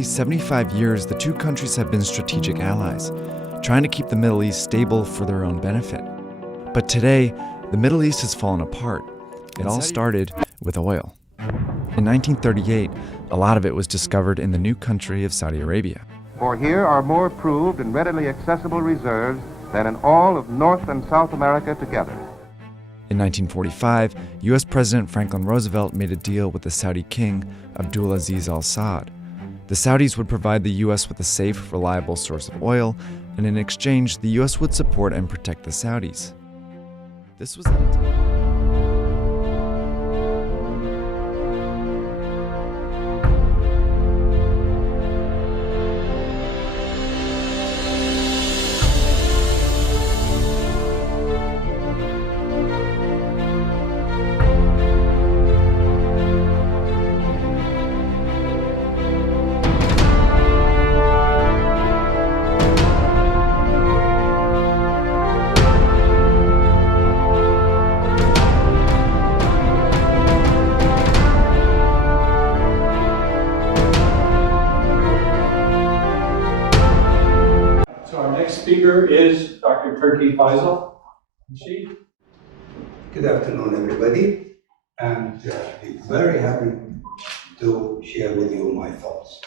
nearly 75 years, the two countries have been strategic allies, trying to keep the Middle East stable for their own benefit. But today, the Middle East has fallen apart. It all started with oil. In 1938, a lot of it was discovered in the new country of Saudi Arabia. For here are more proved and readily accessible reserves than in all of North and South America together. In 1945, U.S. President Franklin Roosevelt made a deal with the Saudi king, Abdulaziz Al Saud. The Saudis would provide the U.S. with a safe, reliable source of oil, and in exchange, the U.S. would support and protect the Saudis. This was at a time. Speaker is Dr. Turki Faisal. Good afternoon, everybody, and I'm very happy to share with you my thoughts.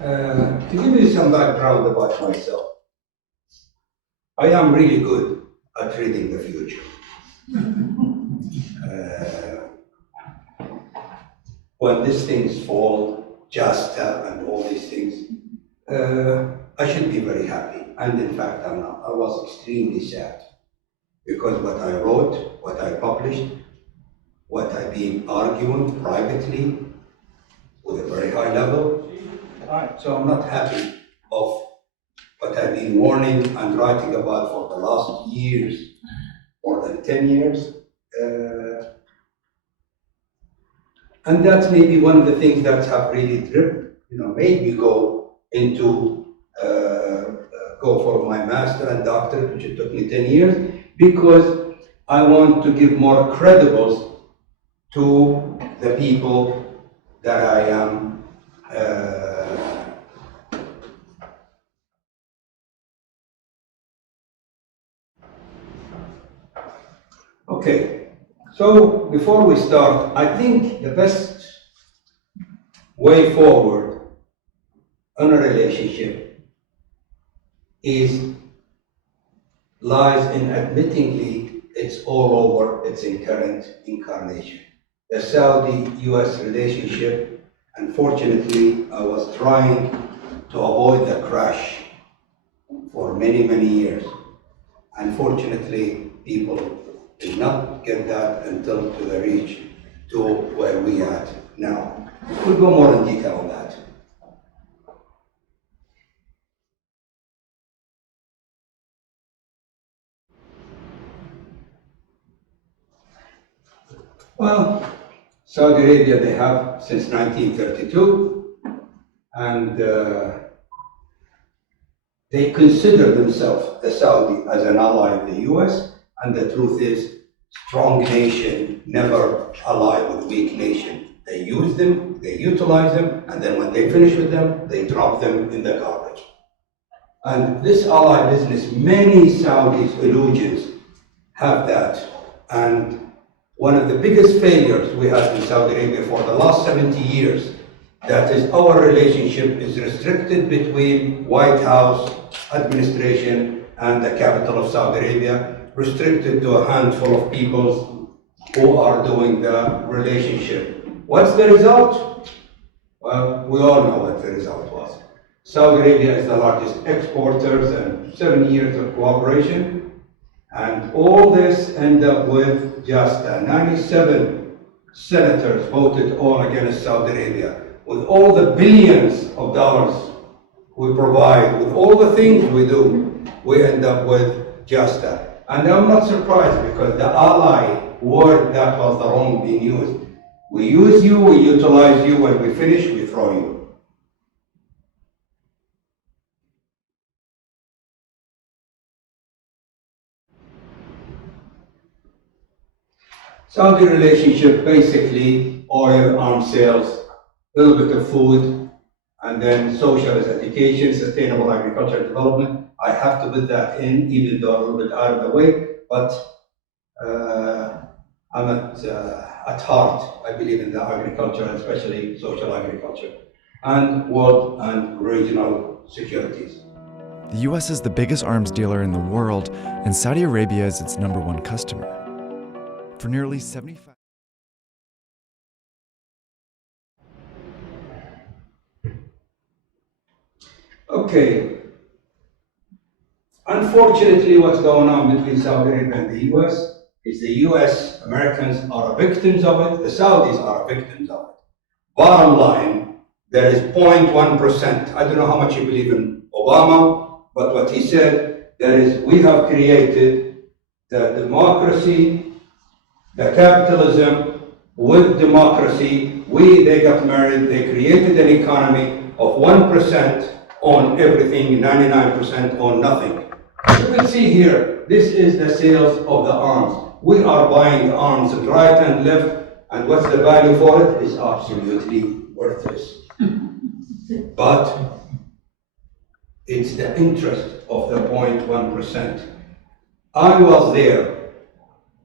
To give you some background about myself, I am really good at reading the future. When these things fall, Jasta and all these things, I should be very happy. And in fact, I'm not. I was extremely sad because what I wrote, what I published, what I've been arguing privately with a very high level. So I'm not happy of what I've been warning and writing about for the last years, more than 10 years. And that's maybe one of the things that have really made me go into, go for my master and doctorate, which it took me 10 years, because I want to give more credibles to the people that I am Okay. So before we start, I think the best way forward in a relationship lies in admittingly it's all over its current incarnation. The Saudi-US relationship, unfortunately, I was trying to avoid the crash for many, many years. Unfortunately, people did not get that until to the reach to where we are at now. We'll go more in detail on that. Well, Saudi Arabia, they have since 1932, and they consider themselves, the Saudi, as an ally of the US, and the truth is, strong nation never ally with weak nation. They use them, they utilize them, and then when they finish with them, they drop them in the garbage. And this ally business, many Saudis, illusions, have that. And one of the biggest failures we had in Saudi Arabia for the last 70 years, that is our relationship is restricted between White House administration and the capital of Saudi Arabia, restricted to a handful of people who are doing the relationship. What's the result? Well, we all know what the result was. Saudi Arabia is the largest exporters and 7 years of cooperation, and all this ended up with just 97 senators voted all against Saudi Arabia. With all the billions of dollars we provide, with all the things we do, we end up with just that. And I'm not surprised because the ally word, that was the wrong being used. We use you, we utilize you, when we finish, we throw you. Saudi relationship, basically oil, arms sales, a little bit of food, and then social is education, sustainable agriculture development. I have to put that in, even though a little bit out of the way, but I'm at heart, I believe in the agriculture, especially social agriculture, and world and regional securities. The US is the biggest arms dealer in the world, and Saudi Arabia is its #1 customer. For nearly 75. Okay. Unfortunately, what's going on between Saudi Arabia and the US is the US, Americans are victims of it, the Saudis are victims of it. Bottom line, there is 0.1%. I don't know how much you believe in Obama, but what he said, there is, we have created the democracy, the capitalism with democracy. They got married, they created an economy of 1% on everything, 99% on nothing. You can see here, this is the sales of the arms. We are buying arms right and left, and what's the value for it? Is absolutely worthless. But it's the interest of the 0.1%. I was there.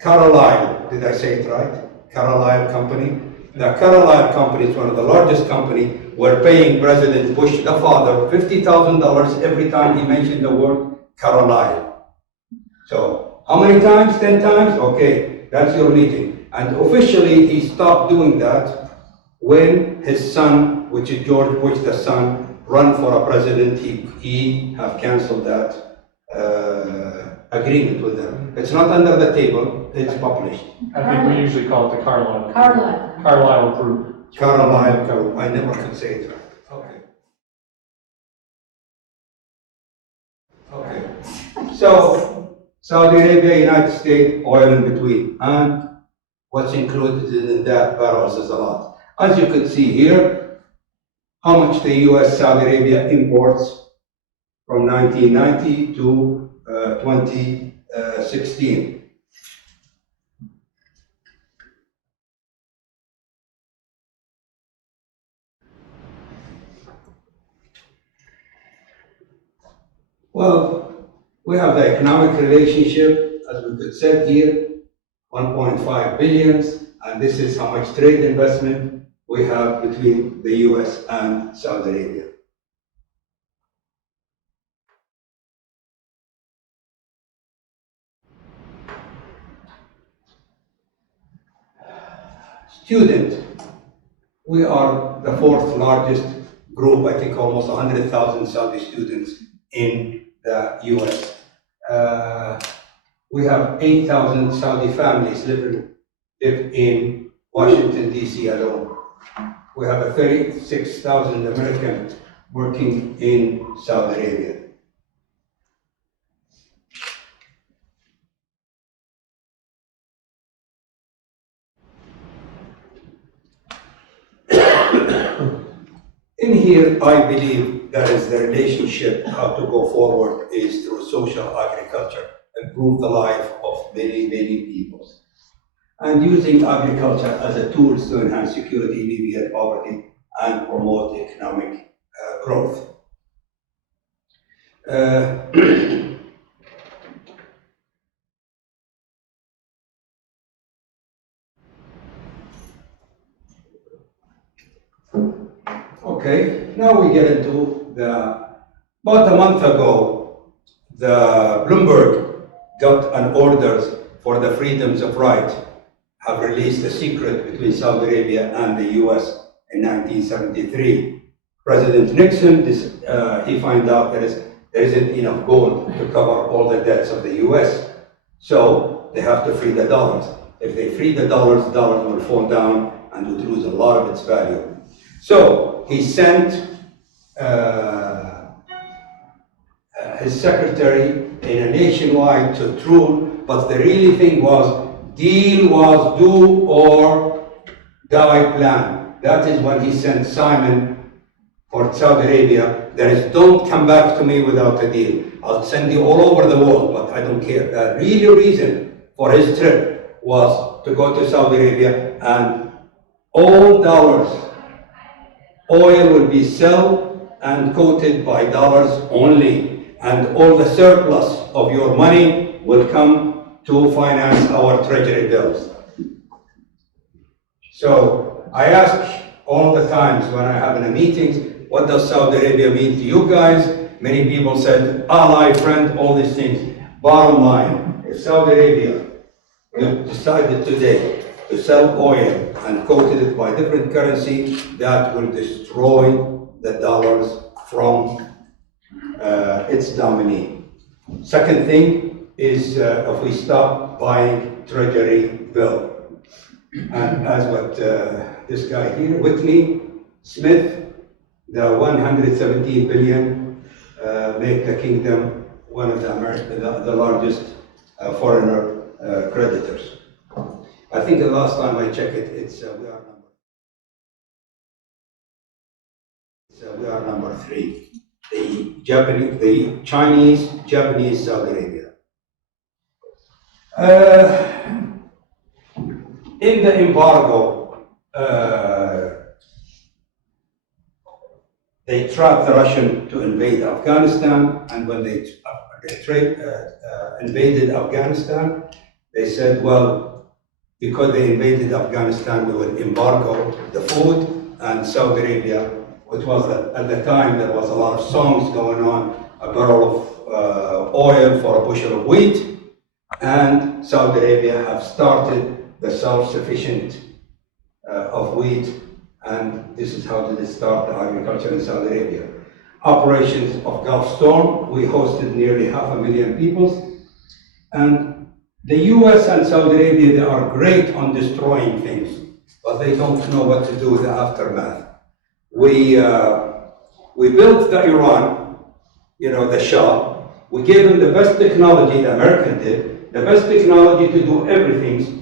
Carlyle, did I say it right? Carlyle Company. The Carlyle Company is one of the largest companies. We're paying President Bush, the father, $50,000 every time he mentioned the word Carlyle. So, how many times? 10 times? Okay, that's your meeting. And officially, he stopped doing that when his son, which is George Bush, the son, run for a president. He have canceled that agreement with them. It's not under the table, it's published. I think we usually call it the Carlyle. Carlyle. Carlyle Group. Carlyle, I never could say it right. Okay. So, Saudi Arabia, United States, oil in between. And what's included in that barrels is a lot. As you could see here, how much the US, Saudi Arabia imports from 1990 to 2016. Well, we have the economic relationship, as we could set here, 1.5 billion, and this is how much trade investment we have between the US and Saudi Arabia. Student, we are the 4th largest group, I think almost 100,000 Saudi students in the US. We have 8,000 Saudi families live in Washington, D.C. alone. We have 36,000 Americans working in Saudi Arabia. In here, I believe that is the relationship, how to go forward is through social agriculture, improve the life of many, many people. And using agriculture as a tool to enhance security, alleviate poverty, and promote economic growth. Okay, now we get into about a month ago, the Bloomberg got an orders for the freedoms of right, have released a secret between Saudi Arabia and the US in 1973. President Nixon, he found out there isn't enough gold to cover all the debts of the US. So they have to free the dollars. If they free the dollars will fall down and would lose a lot of its value. So he sent his secretary in a nationwide to rule, but the really thing was, deal was do or die plan. That is when he sent Simon for Saudi Arabia. There is, don't come back to me without a deal. I'll send you all over the world, but I don't care. The real reason for his trip was to go to Saudi Arabia, and all dollars, oil will be sold and quoted by dollars only, and all the surplus of your money will come to finance our treasury bills. So I ask all the times when I have in the meetings, what does Saudi Arabia mean to you guys? Many people said, ally, friend, all these things. Bottom line, if Saudi Arabia decided today to sell oil and quoted it by different currency, that will destroy the dollars from its dominee. Second thing is if we stop buying treasury bill. And as what this guy here, Whitney Smith, the 117 billion make the kingdom one of the largest foreigner creditors. I think the last time I checked it, we are number 3. The Chinese, Japanese, Saudi Arabia. In the embargo, they trapped the Russian to invade Afghanistan, and when they invaded Afghanistan, they said, well, because they invaded Afghanistan, we will embargo the food, and Saudi Arabia, which was at the time, there was a lot of songs going on, a barrel of oil for a bushel of wheat, and Saudi Arabia have started the self-sufficient of wheat, and this is how did it start the agriculture in Saudi Arabia. Operations of Gulf Storm, we hosted nearly 500,000 people, and the US and Saudi Arabia, they are great on destroying things, but they don't know what to do with the aftermath. We built the Iran, the Shah. We gave them the best technology, the American did, the best technology to do everything.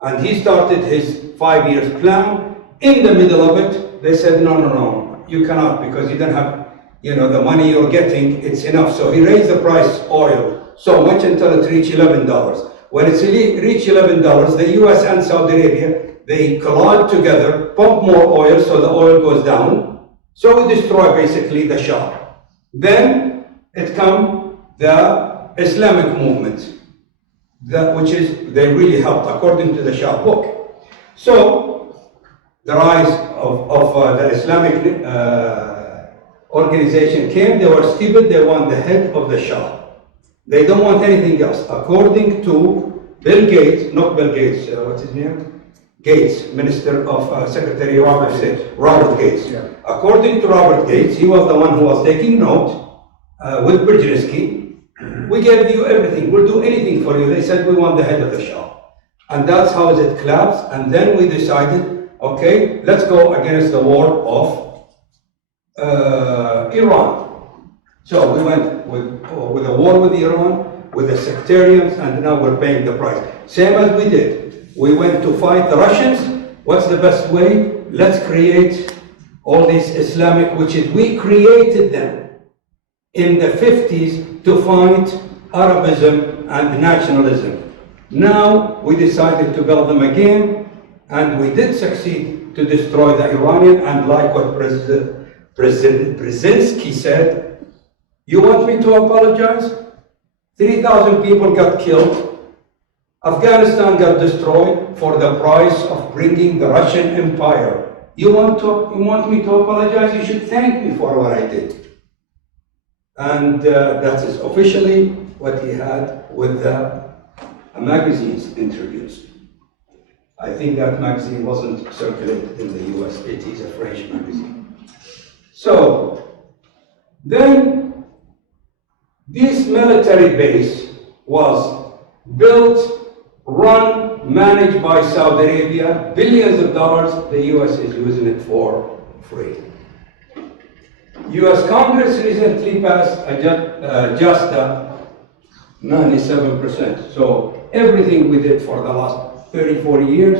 And he started his 5 years plan. In the middle of it, they said, no, you cannot, because you don't have, the money you're getting, it's enough. So he raised the price of oil so much until it reached $11. When it's reached $11, the US and Saudi Arabia, they collide together, pump more oil, so the oil goes down. So we destroy basically the Shah. Then it comes the Islamic movement. Which is, they really helped according to the Shah book. So, the rise of the Islamic organization came, they were stupid, they want the head of the Shah. They don't want anything else. According to Bill Gates, not Bill Gates, what's his name? Gates, Minister of Secretary of Robert Gates. Yeah. According to Robert Gates, he was the one who was taking note with Brzezinski. We gave you everything, we'll do anything for you. They said we want the head of the Shah. And that's how it collapsed. And then we decided, okay, let's go against the war of Iran. So we went with a war with Iran, with the sectarians, and now we're paying the price. Same as we did. We went to fight the Russians. What's the best way? Let's create all these Islamic, which is, we created them in the 50s to fight Arabism and nationalism. Now we decided to build them again, and we did succeed to destroy the Iranian, and like what President Brzezinski said, you want me to apologize? 3,000 people got killed. Afghanistan got destroyed for the price of bringing the Russian Empire. You want me to apologize? You should thank me for what I did. And that is officially what he had with the magazine's interviews. I think that magazine wasn't circulated in the US, it is a French magazine. So, then this military base was built, run, managed by Saudi Arabia, billions of dollars, the US is using it for free. US Congress recently passed a JASTA 97%. So everything we did for the last 30, 40 years,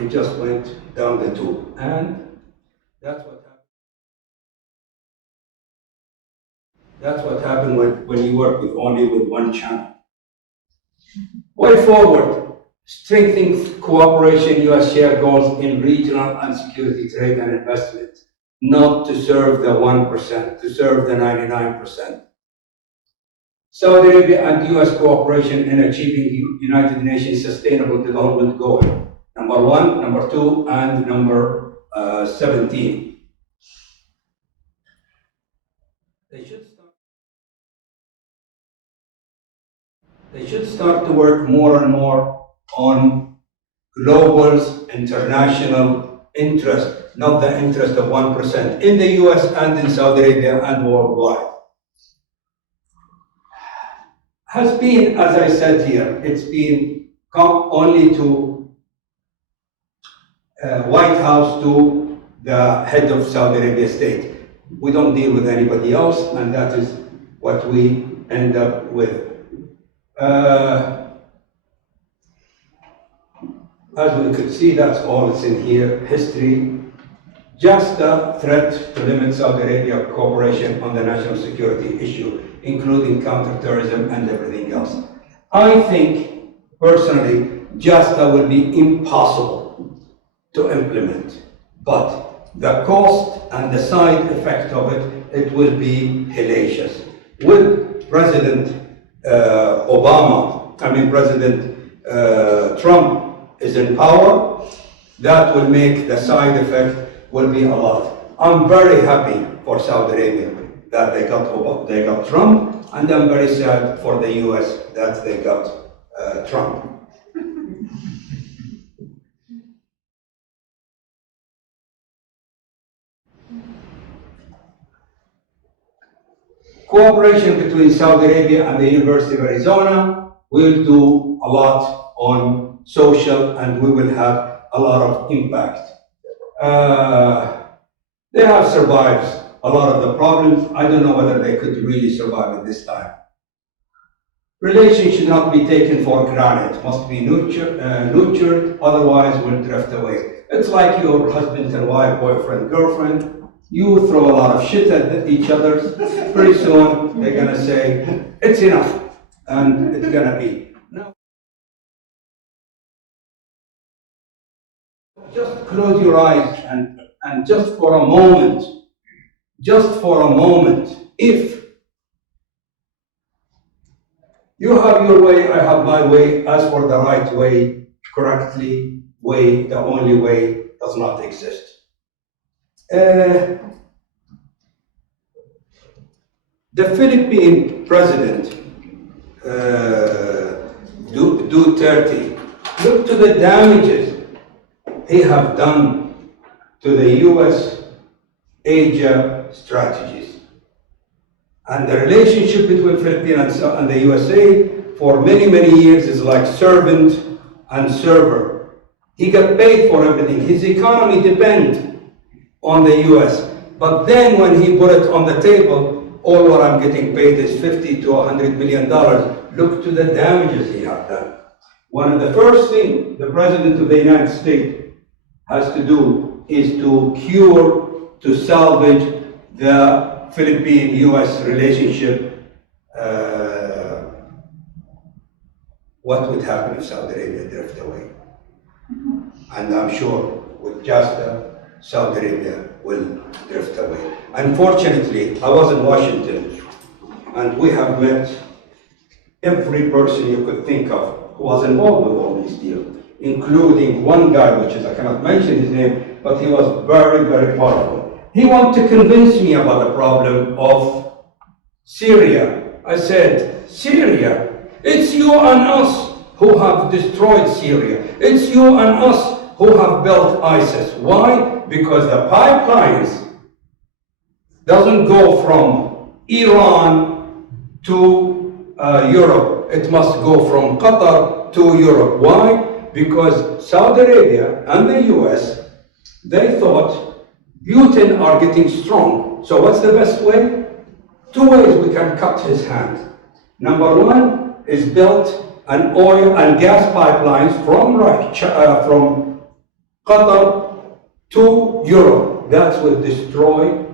it just went down the tube. And that's what happened. That's what happened when you work only with one channel. Way forward, strengthening cooperation, U.S. share goals in regional and security trade and investment, not to serve the 1%, to serve the 99%. Saudi Arabia and U.S. cooperation in achieving the United Nations Sustainable Development Goal, number 1, number 2, and number 17. They should start to work more and more on global's international interest, not the interest of 1%, in the US and in Saudi Arabia and worldwide. Has been, as I said here, it's been come only to White House, to the head of Saudi Arabia state. We don't deal with anybody else, and that is what we end up with. As we could see, that's all it's in here, history. Just a threat to limit Saudi Arabia cooperation on the national security issue, including counterterrorism and everything else. I think, personally, JASTA will be impossible to implement, but the cost and the side effect of it, it will be hellacious. With President President Trump is in power, that will make the side effect will be a lot. I'm very happy for Saudi Arabia that they got Trump, and I'm very sad for the US that they got Trump. Cooperation between Saudi Arabia and the University of Arizona will do a lot on social, and we will have a lot of impact. They have survived a lot of the problems. I don't know whether they could really survive at this time. Relations should not be taken for granted, must be nurtured, otherwise we'll drift away. It's like your husband and wife, boyfriend, girlfriend. You throw a lot of shit at each other, pretty soon they're gonna say, it's enough, and it's gonna be. No. Just close your eyes and just for a moment, if you have your way, I have my way, as for the right way, correctly way, the only way does not exist. The Philippine president, Duterte, look to the damages he have done to the US-Asia strategies. And the relationship between Philippines and the USA for many, many years is like servant and server. He got paid for everything. His economy depends on the US. But then when he put it on the table, all what I'm getting paid is $50 to $100 million. Look to the damages he has done. One of the first things the President of the United States has to do is to salvage the Philippine-US relationship. What would happen if Saudi Arabia drifted away? And I'm sure with JASTA, Saudi Arabia will drift away. Unfortunately, I was in Washington, and we have met every person you could think of who was involved with all these deals, including one guy, which is, I cannot mention his name, but he was very, very powerful. He wanted to convince me about the problem of Syria. I said, Syria, it's you and us who have destroyed Syria. It's you and us who have built ISIS. Why? Because the pipelines doesn't go from Iran to Europe. It must go from Qatar to Europe. Why? Because Saudi Arabia and the US, they thought Putin are getting strong. So what's the best way? Two ways we can cut his hand. Number one is built an oil and gas pipelines from Qatar to Europe. That will destroy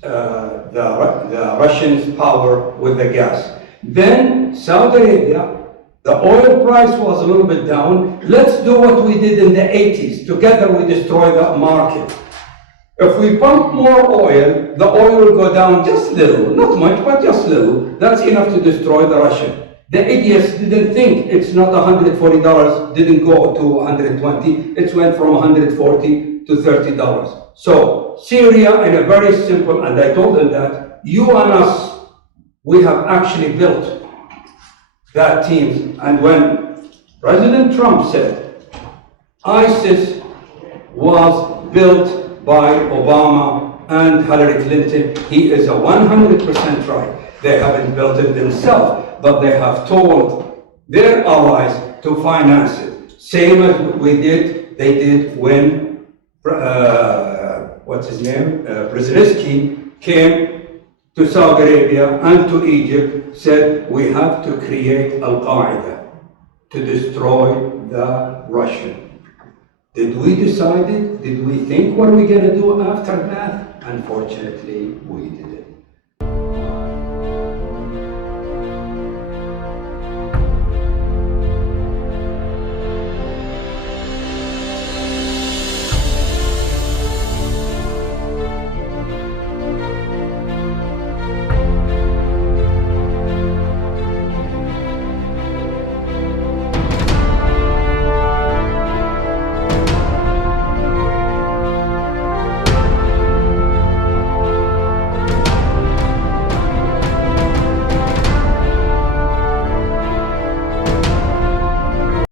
the Russians' power with the gas. Then Saudi Arabia The oil price was a little bit down. Let's do what we did in the 80s. Together we destroy the market. If we pump more oil, the oil will go down just a little, not much, but just a little. That's enough to destroy the Russian. The idiots didn't think it's not $140, didn't go to 120. It went from 140 to $30. So Syria, in a very simple, and I told them that you and us, we have actually built that team. And when President Trump said ISIS was built by Obama and Hillary Clinton, he is 100% right. They haven't built it themselves, but they have told their allies to finance it. Same as they did when, what's his name? Brzezinski came to Saudi Arabia and to Egypt, said we have to create Al-Qaeda to destroy the Russian. Did we decide it? Did we think what are we going to do after that? Unfortunately, we didn't.